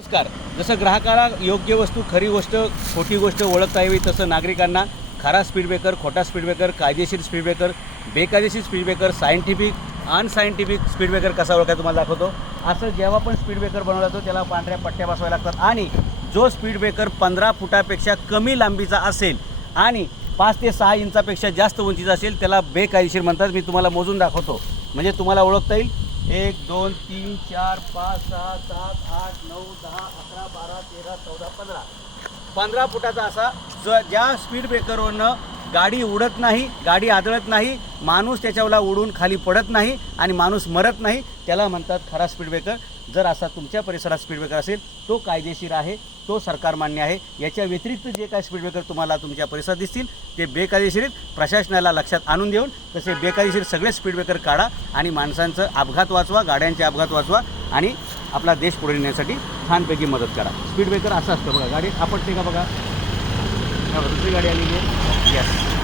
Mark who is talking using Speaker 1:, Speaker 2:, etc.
Speaker 1: नमस्कार. जसं ग्राहकाला योग्य वस्तू खरी गोष्ट खोटी गोष्ट ओळखता यावी तसं नागरिकांना खरा स्पीड ब्रेकर खोटा स्पीड ब्रेकर कायदेशीर स्पीड ब्रेकर बेकायदेशीर speed breaker scientific unscientific speed breaker कसा ओळखायचा तुम्हाला दाखवतो. असं जेव्हा पण स्पीड ब्रेकर बनवला जातो त्याला पांढऱ्या पट्ट्या बसवायला लागतात. आणि जो स्पीड ब्रेकर पंधरा फुटापेक्षा कमी लांबीचा असेल आणि पाच ते सहा इंचापेक्षा जास्त उंचीचा असेल त्याला बेकायदेशीर म्हणतात. मी तुम्हाला मोजून दाखवतो. म्हणजे तुम्हाला ओळखता येईल. एक दोन तीन चार पाच सहा सात आठ नऊ दहा अकरा बारा तेरा चौदा पंधरा. पंधरा फुटाचा असा ज ज्या स्पीड ब्रेकरवरनं गाडी उडत नाही गाडी आदळत नाही माणूस त्याच्यावरला उडून खाली पडत नाही आणि माणूस मरत नाही त्याला म्हणतात खरा स्पीड ब्रेकर जर असा तुमच्या परिसरात स्पीड ब्रेकर असेल तो कायदेशीर आहे तो सरकार मान्य आहे. याच्या व्यतिरिक्त जे काय स्पीड ब्रेकर तुम्हाला तुमच्या परिसरात दिसतील ते बेकायदेशीर प्रशासनाला लक्षात आणून देऊन तसे बेकायदेशीर सगळे स्पीड ब्रेकर काढा आणि माणसांचं अपघात वाचवा गाड्यांचे अपघात वाचवा आणि आपला देश पुढे नेण्यासाठी छानपैकी मदत करा. स्पीड ब्रेकर असं असतं बघा गाडी आपटते का बघा? गाडी आलेली आहे. यस